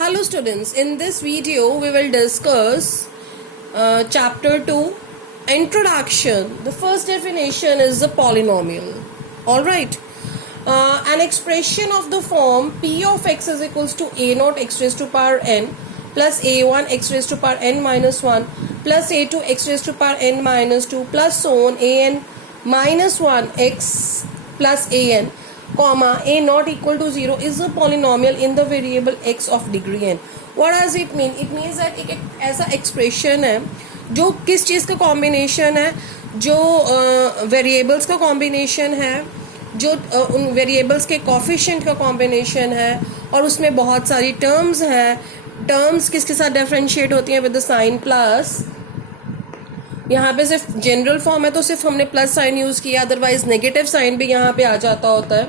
Hello students, in this video we will discuss chapter 2 introduction. The first definition is the polynomial. Alright, an expression of the form p of x is equals to a naught x raised to power n plus a1 x raised to power n minus 1 plus a2 x raised to power n minus 2 plus so on an minus 1 x plus an comma a not equal to 0 is a polynomial in the variable x of degree n. What does it mean? It means that एक ऐसा expression है जो किस चीज़ का combination है, जो variables का combination है, जो उन variables के coefficient का combination है और उसमें बहुत सारी terms हैं. Terms किसके साथ differentiate होती हैं with the sign plus. यहाँ पे सिर्फ जनरल फॉर्म है तो सिर्फ हमने प्लस साइन यूज़ किया, अदरवाइज नेगेटिव साइन भी यहाँ पे आ जाता होता है.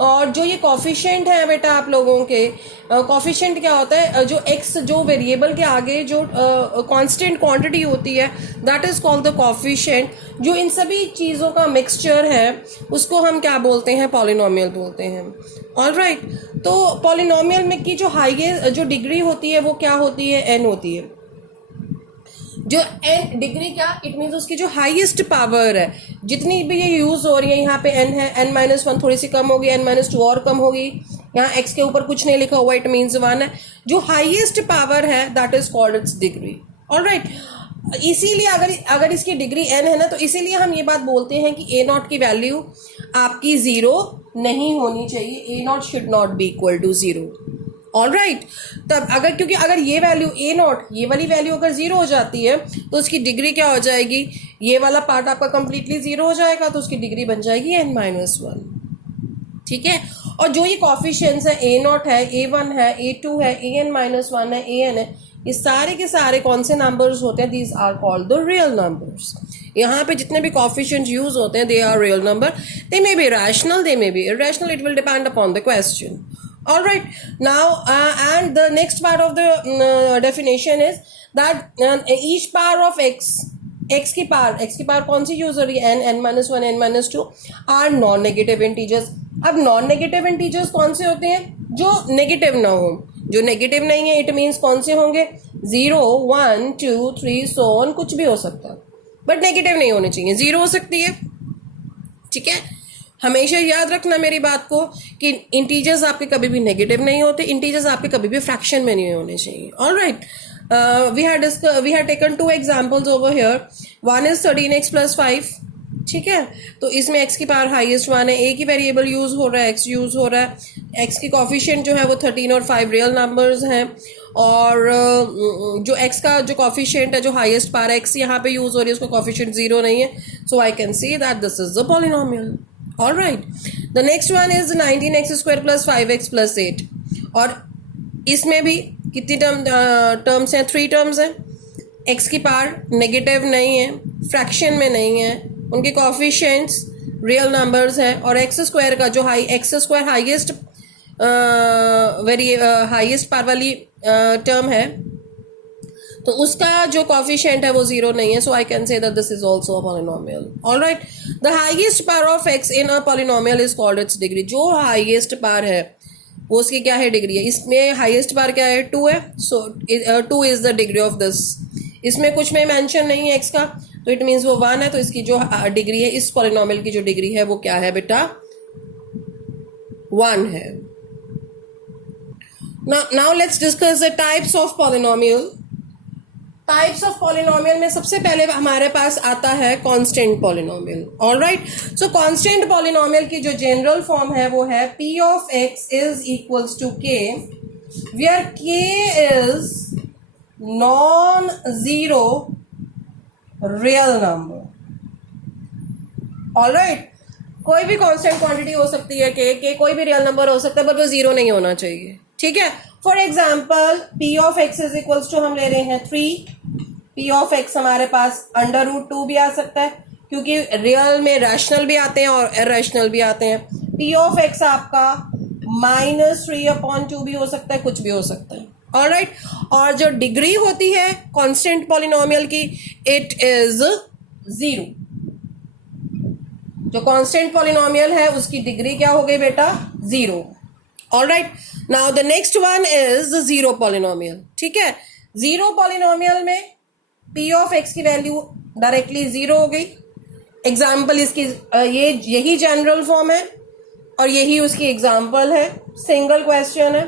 और जो ये कॉफिशेंट है बेटा आप लोगों के, कॉफिशेंट क्या होता है, जो एक्स जो वेरिएबल के आगे जो कांस्टेंट क्वांटिटी होती है that is called the coefficient. जो इन सभी चीज़ों का मिक्सचर है उसको हम क्या बोलते हैं, पॉलिनोमियल बोलते हैं. ऑलराइट, तो पॉलिनोमियल में की जो हाईएस्ट जो डिग्री होती है वो क्या होती है, एन होती है. जो एन डिग्री क्या, इट मीन्स उसकी जो हाईएस्ट पावर है, जितनी भी ये यूज हो रही है, यहाँ पे एन है, एन माइनस 1 थोड़ी सी कम होगी, एन माइनस 2 और कम होगी, यहाँ एक्स के ऊपर कुछ नहीं लिखा हुआ, इट मीन्स 1 है. जो हाईएस्ट पावर है that is called its degree. Alright, इसीलिए अगर इसकी डिग्री एन है ना, तो इसीलिए हम ये बात बोलते हैं कि ए नॉट की वैल्यू आपकी 0 नहीं होनी चाहिए. A not should not be equal to 0. All right, तब अगर क्योंकि अगर ये वैल्यू ए नॉट, ये वाली वैल्यू अगर 0 हो जाती है तो उसकी डिग्री क्या हो जाएगी, ये वाला पार्ट आपका कंप्लीटली 0 हो जाएगा, तो उसकी डिग्री बन जाएगी n माइनस 1. ठीक है. और जो ये कॉफिशिएंट्स है, ए नॉट है, a1 है, a2 है, an माइनस 1 है, an है, ये सारे के सारे कौन से नंबर्स होते हैं, these are called the real numbers. यहाँ पे जितने भी कॉफिशिएंट यूज होते हैं they are real number. They may be rational, they may be irrational, it will depend upon the question. All right, now and the next part of the definition is that each power of x की power कौन सी use हो रही है, n minus 1 n minus 2 are non negative integers. अब non negative integers कौन से होते हैं, जो नेगेटिव ना हो. जो नेगेटिव नहीं है इट मीन्स कौन से होंगे, 0 1 2 3 so on, कुछ भी हो सकता है, बट नेगेटिव नहीं होने चाहिए, 0 हो सकती है. ठीक है, हमेशा याद रखना मेरी बात को कि इंटीजर्स आपके कभी भी नेगेटिव नहीं होते, इंटीजर्स आपके कभी भी फ्रैक्शन में नहीं होने चाहिए. Alright, we had taken 2 examples over here. One is 13x plus 5. ठीक है, तो इसमें x की पावर हाईएस्ट 1 है, a की वेरिएबल यूज हो रहा है, x यूज हो रहा है, x की कॉफिशिएंट जो है वो 13 और 5 रियल नंबर्स हैं, और जो x का जो कॉफिशिएंट है, जो हाईएस्ट पावर x यहाँ पे यूज हो रही है, उसका कॉफिशिएंट 0 नहीं है. So I can see that this is the polynomial. All right, the next one is 19x square plus 5x plus 8. और इसमें भी कितनी टर्म्स हैं, 3 टर्म्स हैं. x की पावर नेगेटिव नहीं है, फ्रैक्शन में नहीं है, उनके कॉफिशिएंट्स रियल नंबर्स हैं, और x स्क्वायर का जो x स्क्वायर हाईएस्ट पावर वाली टर्म है, तो उसका जो कॉफिशिएंट है वो 0 नहीं है. So I can say that this is also a polynomial. All right, the highest power of x in a polynomial is called its degree. जो हाईएस्ट पावर है वो उसकी क्या है, डिग्री है. इसमें हाईएस्ट पावर क्या है, 2 है. सो 2 is the degree of this. इसमें कुछ में मेंशन नहीं है x का, तो इट मीन्स वो 1 है, तो इसकी जो डिग्री है, इस पॉलिनोमियल की जो डिग्री है वो क्या है बेटा, 1 है. Now let's discuss the types of polynomial. Types of polynomial में सबसे पहले हमारे पास आता है constant polynomial. Alright, so constant polynomial की जो जनरल फॉर्म है वो है p of x is equals to k where k is non zero real number. Alright, कोई भी कांस्टेंट क्वांटिटी हो सकती है, k कोई भी रियल नंबर हो सकता है, बट वो 0 नहीं होना चाहिए. ठीक है, for example p of x is equals to हम ले रहे हैं 3. p ऑफ x हमारे पास √2 भी आ सकता है, क्योंकि रियल में रैशनल भी आते हैं और इरेशनल भी आते हैं. p ऑफ x आपका -3/2 भी हो सकता है, कुछ भी हो सकता है. ऑलराइट, और जो डिग्री होती है कांस्टेंट पॉलिनोमियल की, इट इज 0. जो कांस्टेंट पॉलिनोमियल है उसकी डिग्री क्या हो गई बेटा, 0. All right. Now the next one is zero polynomial. ठीक है, जीरो पॉलिनोमियल में पी ऑफ एक्स की वैल्यू डायरेक्टली जीरो हो गई. एग्जाम्पल इसकी यही जनरल फॉर्म है और यही उसकी एग्जाम्पल है. सिंगल क्वेश्चन है,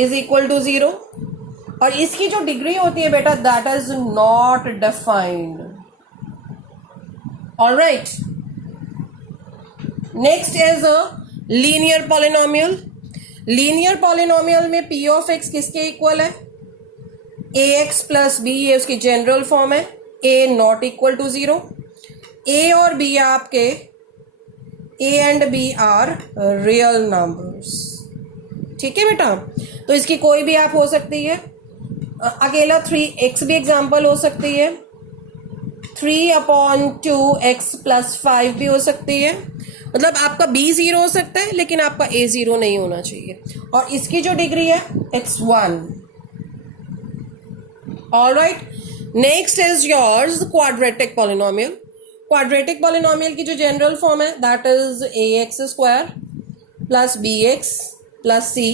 इज इक्वल टू जीरो. और इसकी जो डिग्री होती है बेटा, that is not defined. Alright, next is a linear polynomial. Linear polynomial में पी ऑफ एक्स किसके इक्वल है? ए एक्स प्लस बी, ये उसकी जनरल फॉर्म है. A not equal to zero. A और बी आपके, a and b are real numbers. ठीक है बेटा, तो इसकी कोई भी आप हो सकती है. अकेला 3x भी एग्जाम्पल हो सकती है. 3/2x प्लस 5 भी हो सकती है. मतलब आपका b जीरो हो सकता है लेकिन आपका a जीरो नहीं होना चाहिए. और इसकी जो डिग्री है its 1. All right, next is yours quadratic polynomial. Quadratic polynomial की जो जनरल फॉर्म है that is a x square plus b x plus c.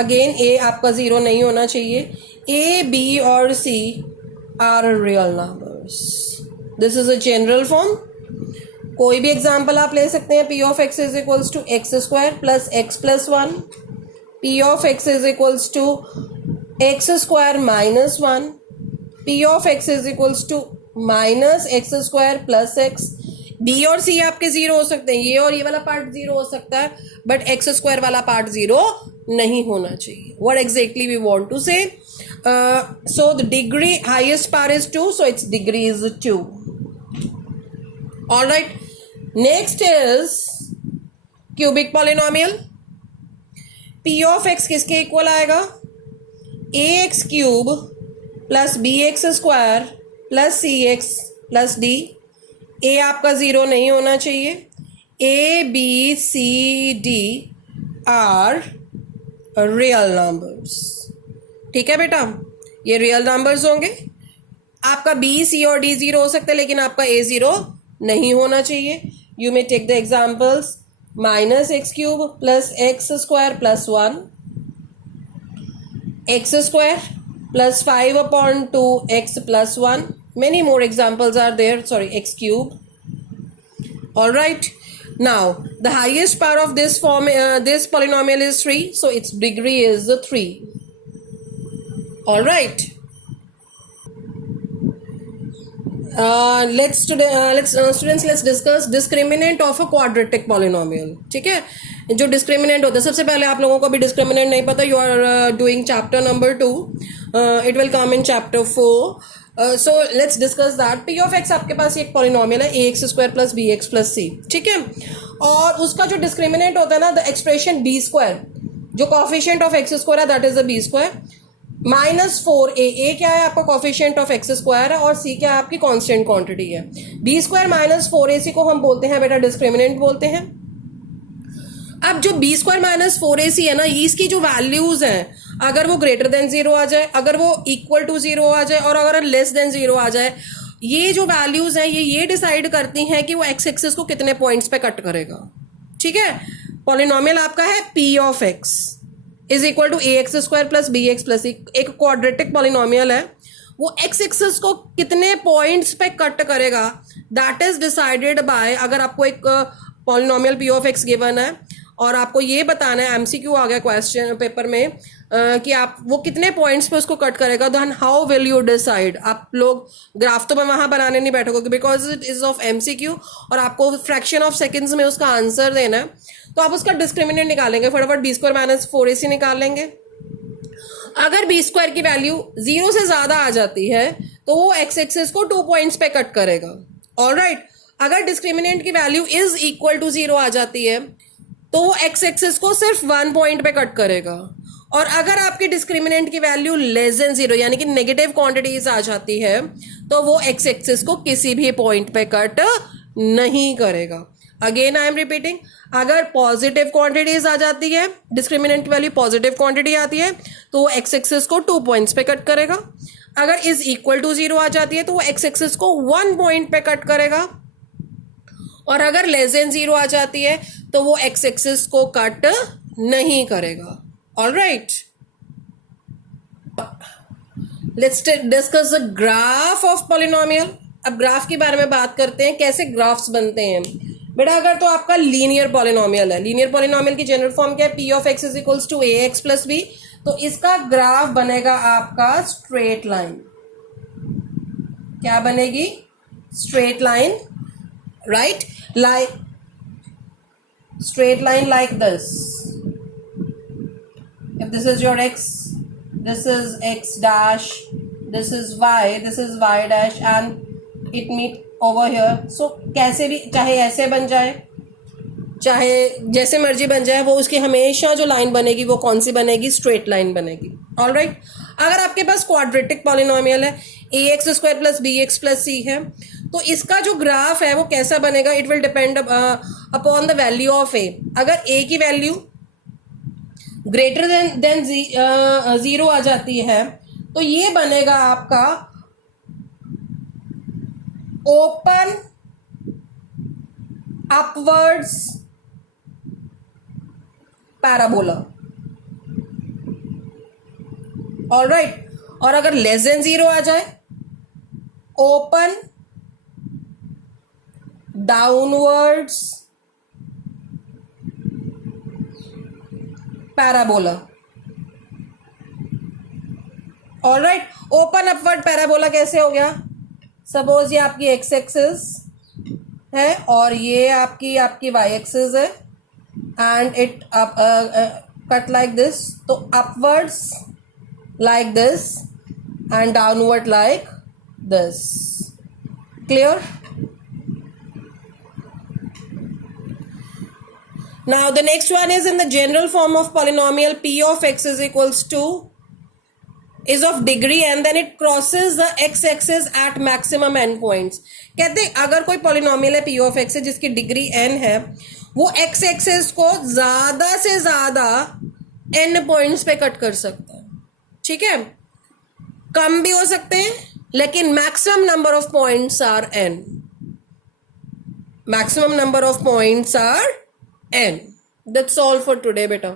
Again a आपका जीरो नहीं होना चाहिए. ए बी और c are real numbers. This is a general form. कोई भी एग्जाम्पल आप ले सकते हैं. P of x is equals to x square plus x plus 1. P of x is equals to x square minus 1. P of x is equals to minus x square plus x. B और c आपके zero हो सकते हैं, ये और ये वाला part zero हो सकता है, बट एक्स स्क्वायर वाला पार्ट जीरो नहीं होना चाहिए. What exactly we want to say? So the degree highest power is 2, so its degree is 2. All right, next is cubic polynomial. P of x किसके equal आएगा? A x cube plus b x square plus c x plus d. A आपका zero नहीं होना चाहिए. A b c d are real numbers. ठीक है बेटा, ये रियल नंबर्स होंगे. आपका बी सी और डी जीरो हो सकते हैं लेकिन आपका ए जीरो नहीं होना चाहिए. You may take the examples. Minus x cube plus x square plus 1. X square plus 5/2x plus 1. Many more examples are there. Sorry, x cube. All right. Now, the highest power of this form, this polynomial is 3. So, its degree is 3. All right. Let's discuss discriminant of a quadratic polynomial. ठीक है, जो discriminant होता है, सबसे पहले आप लोगों को भी discriminant नहीं पता. You are doing chapter number 2. It will come in chapter 4. So let's discuss that. P of x आपके पास एक polynomial है ax square plus bx plus c. ठीक है, और उसका जो discriminant होता है ना, the expression b square, जो coefficient of x square है that is the b square. -4a. a क्या है आपका कोफिशिएंट ऑफ एक्स स्क्वायर है और c क्या है आपकी कांस्टेंट क्वांटिटी है. b स्क्वायर -4ac को हम बोलते हैं बेटा डिस्क्रिमिनेंट बोलते हैं. अब जो b स्क्वायर -4ac है ना, इसकी जो वैल्यूज हैं, अगर वो ग्रेटर देन 0 आ जाए, अगर वो इक्वल टू 0 आ जाए और अगर लेस देन 0 आ जाए, ये जो वैल्यूज हैं ये डिसाइड करती हैं कि वो एक्स एक्सिस को कितने पॉइंट्स पे कट करेगा. ठीक है, पॉलिनोमियल आपका है p of x is equal to a x square plus b x plus. एक क्वाड्रेटिक पॉलिनोमियल है, वो एक्स एक्सिस को कितने पॉइंट्स पे कट करेगा दैट इज डिसाइडेड बाय, अगर आपको एक polynomial p of x given है और आपको ये बताना है, एमसीक्यू आ गया क्वेश्चन पेपर में, कि आप वो कितने पॉइंट्स पे उसको कट करेगा, then how will you decide. आप लोग ग्राफ तो मैं वहां बनाने नहीं बैठोगे because it is of MCQ और आपको फ्रैक्शन ऑफ सेकंड्स में उसका आंसर देना है. तो आप उसका डिस्क्रिमिनेंट निकालेंगे फटाफट. बी स्क्वायर -4ac निकाल लेंगे. अगर बी स्क्वायर की वैल्यू 0 से ज्यादा आ जाती है तो वो एक्स एक्सिस को 2 पॉइंट्स पे कट करेगा. ऑलराइट, अगर डिस्क्रिमिनेंट की वैल्यू इज इक्वल टू 0 आ जाती है तो वो एक्स एक्सिस को सिर्फ 1 पॉइंट पे कट करेगा. और अगर आपकी डिस्क्रिमिनेंट की वैल्यू लेस देन 0 यानी कि नेगेटिव क्वांटिटीज आ जाती है तो वो एक्स एक्सिस को किसी भी पॉइंट पे कट नहीं करेगा. अगेन आई एम रिपीटिंग, अगर पॉजिटिव क्वांटिटीज आ जाती है, डिस्क्रिमिनेंट वैल्यू पॉजिटिव क्वांटिटी आती है तो वो एक्स एक्सिस को 2 पॉइंट्स पे कट करेगा. अगर इज इक्वल टू 0 आ जाती है तो वो एक्स एक्सिस को 1 पॉइंट पे कट करेगा. और अगर लेस देन 0 आ जाती है तो वो एक्स एक्सिस को कट नहीं करेगा. All right, let's discuss the graph of polynomial. अब ग्राफ के बारे में बात करते हैं, कैसे ग्राफ्स बनते हैं. बेटा अगर तो आपका लीनियर पॉलिनोमियल है, लीनियर पॉलिनोमियल की जनरल फॉर्म क्या है, p of x is equals to a x plus b. तो इसका ग्राफ बनेगा आपका स्ट्रेट लाइन. क्या बनेगी? Straight line, right? Like straight line like this. If this is your x, this is x dash, this is y, this is y dash, and it meet over here. So कैसे भी, चाहे ऐसे बन जाए, चाहे जैसे मर्जी बन जाए, वो उसकी हमेशा जो लाइन बनेगी वो कौन सी बनेगी? स्ट्रेट लाइन बनेगी. All right. अगर आपके पास क्वाड्रेटिक पॉलिनोमियल है, a x square plus b x plus c है, तो इसका जो ग्राफ है वो कैसा बनेगा? It will depend upon the value of a. अगर ए की वैल्यू ग्रेटर देन जीरो आ जाती है तो ये बनेगा आपका open upwards parabola. All right. और अगर लेस देन जीरो आ जाए, open downwards parabola. All right. Open upward parabola कैसे हो गया? सपोज ये आपकी एक्स एक्सिस है और ये आपकी वाई एक्सिस है, and it cut like this. So upwards like this and downward like this. Clear? Now the next one is in the general form of polynomial p of x is equals to is of degree and then it crosses the x axis at maximum n points. कहते हैं अगर कोई polynomial है p of x है जिसकी degree n है, वो x axis को ज्यादा से ज्यादा n पॉइंट्स पे कट कर सकता है. ठीक है, कम भी हो सकते हैं लेकिन maximum number of points are n. Maximum number of points are n. That's all for today बेटा.